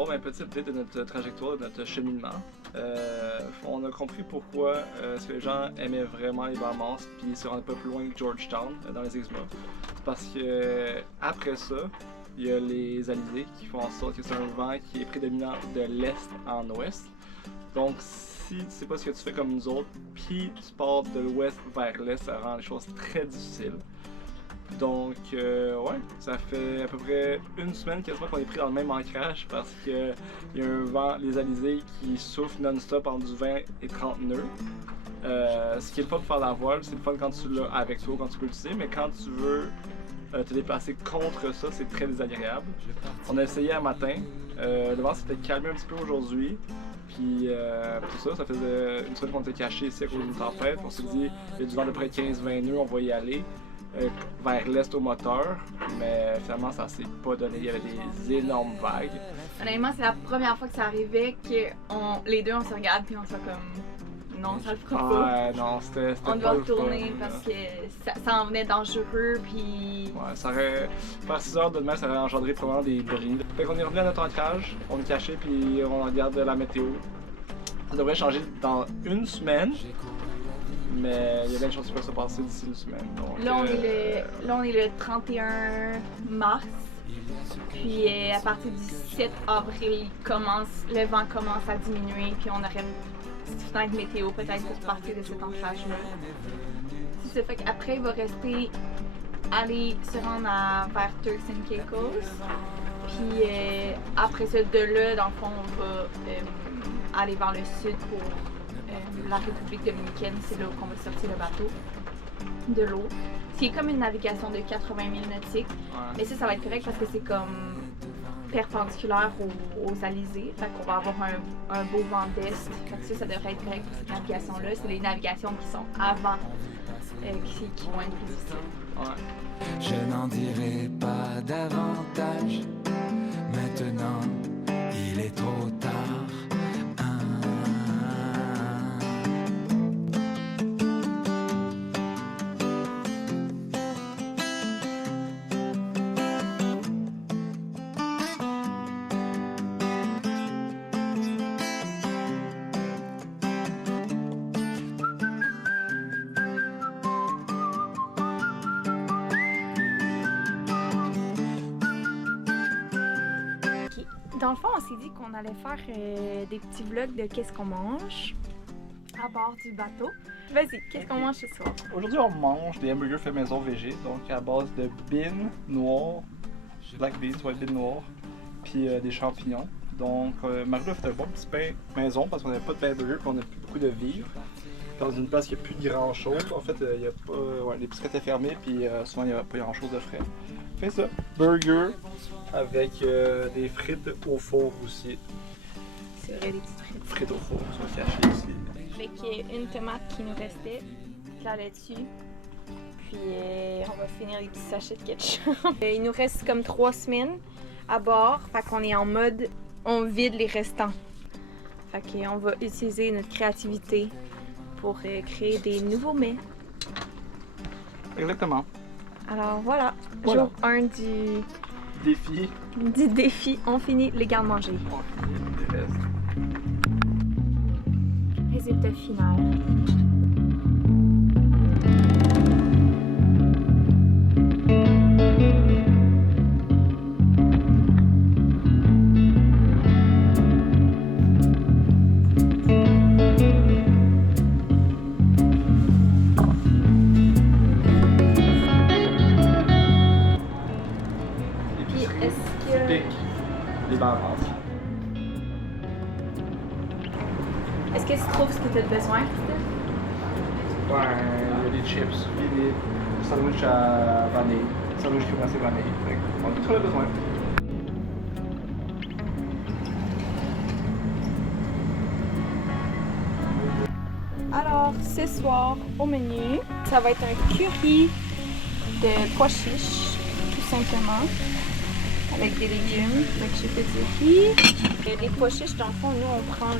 bon, ben, petit update de notre trajectoire, de notre cheminement. On a compris pourquoi est-ce que les gens aimaient vraiment les Bahamas puis se rendaient pas plus loin que Georgetown dans les Exmouth. Parce que après ça, il y a les alizés qui font en sorte que c'est un vent qui est prédominant de l'est en ouest. Donc si tu sais pas ce que tu fais comme nous autres, puis tu pars de l'ouest vers l'est, ça rend les choses très difficiles. Donc, ouais, ça fait à peu près une semaine quasiment qu'on est pris dans le même ancrage parce qu'il y a un vent, les alizés qui soufflent non-stop entre du 20 et 30 nœuds. Ce qui est le fun pour faire la voile, c'est le fun quand tu l'as avec toi, quand tu peux l'utiliser, mais quand tu veux te déplacer contre ça, c'est très désagréable. On a essayé un matin, le vent s'était calmé un petit peu aujourd'hui. Puis tout ça, ça faisait une semaine qu'on était caché ici à cause d'une tempête. On s'est dit, il y a du vent de près de 15-20 nœuds, on va y aller. Vers l'est au moteur, mais finalement ça s'est pas donné, il y avait des énormes vagues. Honnêtement, c'est la première fois que ça arrivait que les deux on se regarde puis on se fait comme non, ça le fera pas. Ouais, non, c'était on doit retourner parce que ça en venait dangereux puis. Ouais, ça aurait. Par 6 heures de demain, ça aurait engendré probablement des bris. Fait qu'on est revenu à notre ancrage, on est caché puis on regarde la météo. Ça devrait changer dans une semaine. Mais il y a bien de choses qui peuvent se passer d'ici une semaine. Donc, là, on est le 31 mars. Puis à partir du 7 avril, le vent commence à diminuer. Puis on aurait une petite fenêtre météo peut-être pour partir de cet ancrage-là. Ça fait qu'après, il va rester aller se rendre vers Turks and Caicos. Puis après ça, de là, dans le fond, on va aller vers le sud pour la République dominicaine, c'est là qu'on va sortir le bateau de l'eau. C'est comme une navigation de 80 000 nautiques, mais ça va être correct parce que c'est comme perpendiculaire aux alizés. Fait qu'on va avoir un beau vent d'est. Fait que ça devrait être correct pour cette navigation-là. C'est les navigations qui sont avant qui vont être plus difficiles. Je n'en dirai pas davantage. Maintenant, il est trop tard. Dans le fond, on s'est dit qu'on allait faire des petits vlogs de qu'est-ce qu'on mange à bord du bateau. Vas-y, qu'est-ce qu'on mange ce soir? Aujourd'hui, on mange des hamburgers faits maison végé, donc à base de beans noires, black beans, white beans noires, puis des champignons. Donc, Marie a fait un bon petit pain maison parce qu'on n'avait pas de pain burger et on n'a plus beaucoup de vivres. Dans une place qui n'a plus de grand chose. En fait, il y a pas, l'épicerie était fermée, puis souvent il n'y avait pas grand chose de frais. Fait ça, burger avec des frites au four aussi. C'est vrai, des petites frites. Frites au four, qui sont cachées ici. Avec une tomate qui nous restait, là-dessus. Puis on va finir les petits sachets de ketchup. Il nous reste comme 3 semaines à bord, fait qu'on est en mode on vide les restants. Fait qu'on va utiliser notre créativité pour créer des nouveaux mets. Exactement. Alors voilà, jour 1 du défi, on finit les gardes-manger. On finit les restes. Résultat final. Les Bahamas. Est-ce que tu trouves ce que tu as besoin, Christelle? Ouais, il y a des chips, il y a des sandwichs à vanille, sandwichs qui glacé vanille. On a tout ce qu'on a besoin. Alors, ce soir, au menu, ça va être un curry de pois chiches, tout simplement. Avec des légumes, donc j'ai fait du riz. Les pois chiches, dans le fond, nous on prend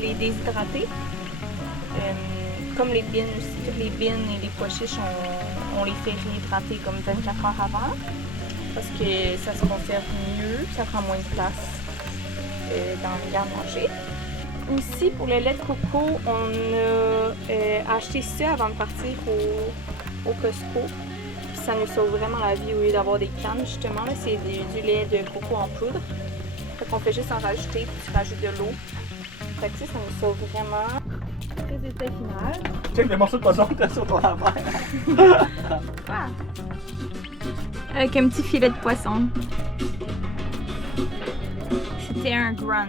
les déshydratés. Comme les beans aussi, toutes les beans et les pois chiches, on les fait réhydrater comme 24 heures avant. Parce que ça se conserve mieux, ça prend moins de place. dans le garde-manger. Aussi, pour le lait de coco, on a acheté ça avant de partir au Costco. Puis ça nous sauve vraiment la vie au lieu d'avoir des cannes, justement. C'est du lait de coco en poudre. Fait qu'on fait juste en rajouter, puis tu rajoutes de l'eau. Fait que ça nous sauve vraiment. Résultat final. Check le morceau de poisson que t'as sur ton affaire. Ah. Avec un petit filet de poisson. C'était un grunt.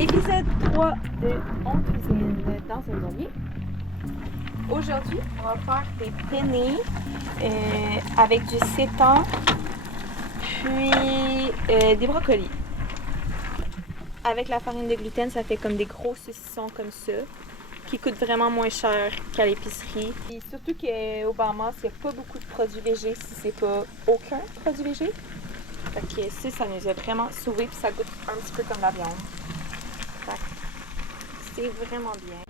Épisode 3 de On cuisine dans un grenier. Aujourd'hui, on va faire des penne avec du sétan puis des brocolis. Avec la farine de gluten, ça fait comme des gros saucissons comme ça, qui coûtent vraiment moins cher qu'à l'épicerie. Et surtout qu'au Bahamas, il n'y a pas beaucoup de produits végés si c'est pas aucun produit végé. Fait que ça nous a vraiment sauvés, puis ça goûte un petit peu comme la viande. C'est vraiment bien.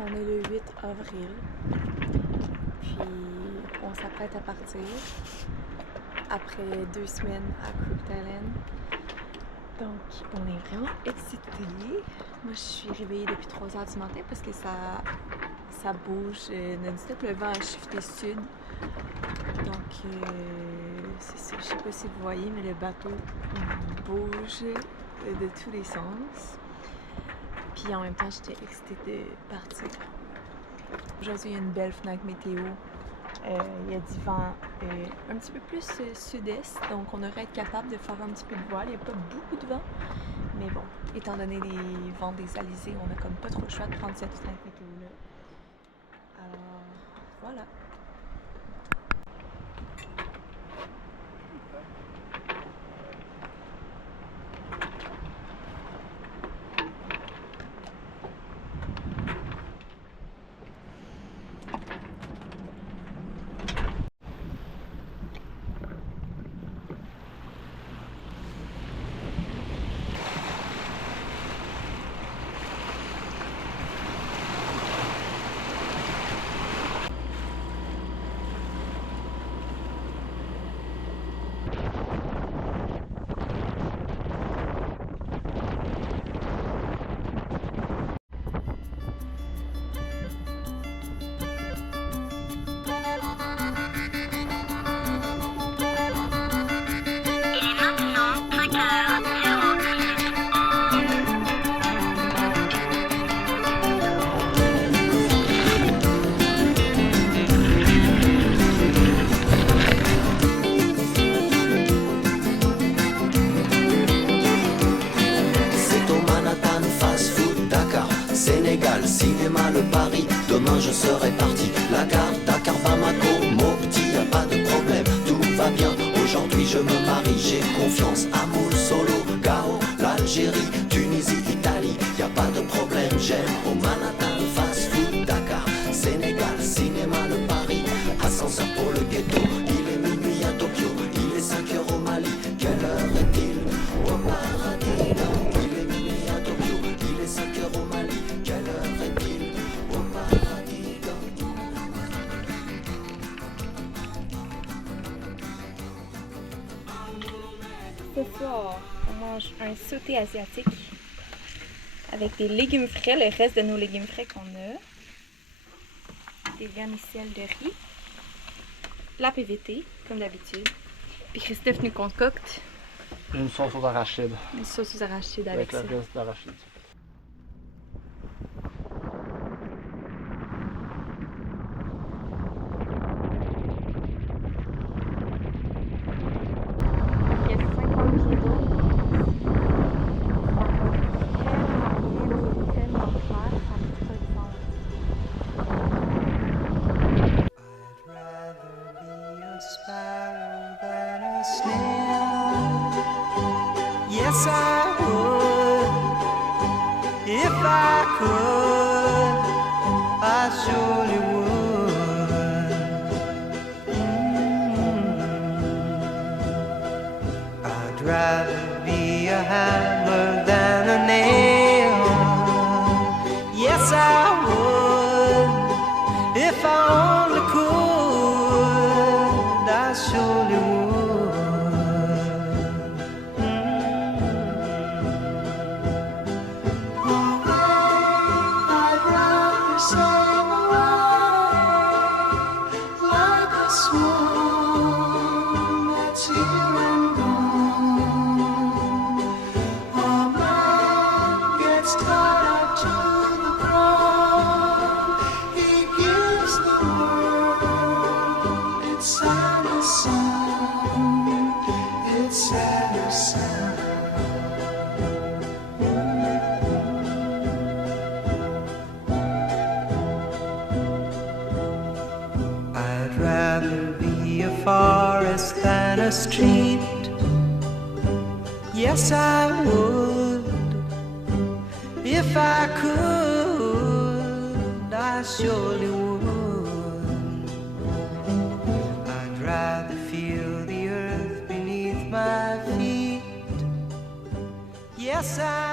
On est le 8 avril, puis on s'apprête à partir après 2 semaines à Crooked Island. Donc, on est vraiment excités. Moi, je suis réveillée depuis 3h du matin parce que ça bouge non-stop. Le vent a shifté sud. Donc, c'est ça. Je sais pas si vous voyez, mais le bateau bouge de tous les sens. Puis en même temps, j'étais excitée de partir. Aujourd'hui, il y a une belle fenêtre météo. Il y a du vent un petit peu plus sud-est, donc on aurait été capable de faire un petit peu de voile. Il n'y a pas beaucoup de vent, mais bon, étant donné les vents des alizés, on n'a comme pas trop le choix de prendre cette fenêtre météo-là. Alors, voilà. Cinéma le Paris, demain je serai parti. La gare, Dakar, Bamako, Mopti, y'a pas de problème, tout va bien. Aujourd'hui je me marie, j'ai confiance. Amoul, Solo, Gao, l'Algérie, Tunisie, Italie, y'a pas de problème. J'aime au Manhattan, fast food, Dakar, Sénégal, cinéma le Paris. Ascenseur pour le ghetto, il est minuit à Tokyo, il est 5h au Mali. Quelle heure est-il au paradis? Il est minuit à Tokyo, il est 5h au Mali. Quelle heure est-il au paradis? Ce soir, on mange un sauté asiatique avec des légumes frais, le reste de nos légumes frais qu'on a, des vermicelles de riz, la PVT, comme d'habitude. Puis Christophe nous concocte Une sauce aux arachides. une sauce aux arachides avec Avec ça. le reste d'arachides. Il y a 50 pieds d'eau. Tellement clair, ça n'a pas de sens. I'd rather be a sparrow than a snail. Yes, I would. If I could, I surely would. sailing away like a swan that's here and gone. A man gets tied up to the ground. He gives the world its saddest sound. Its saddest sound. I'd rather be a forest than a street. Yes, I would. If I could, I surely would. I'd rather feel the earth beneath my feet. Yes, I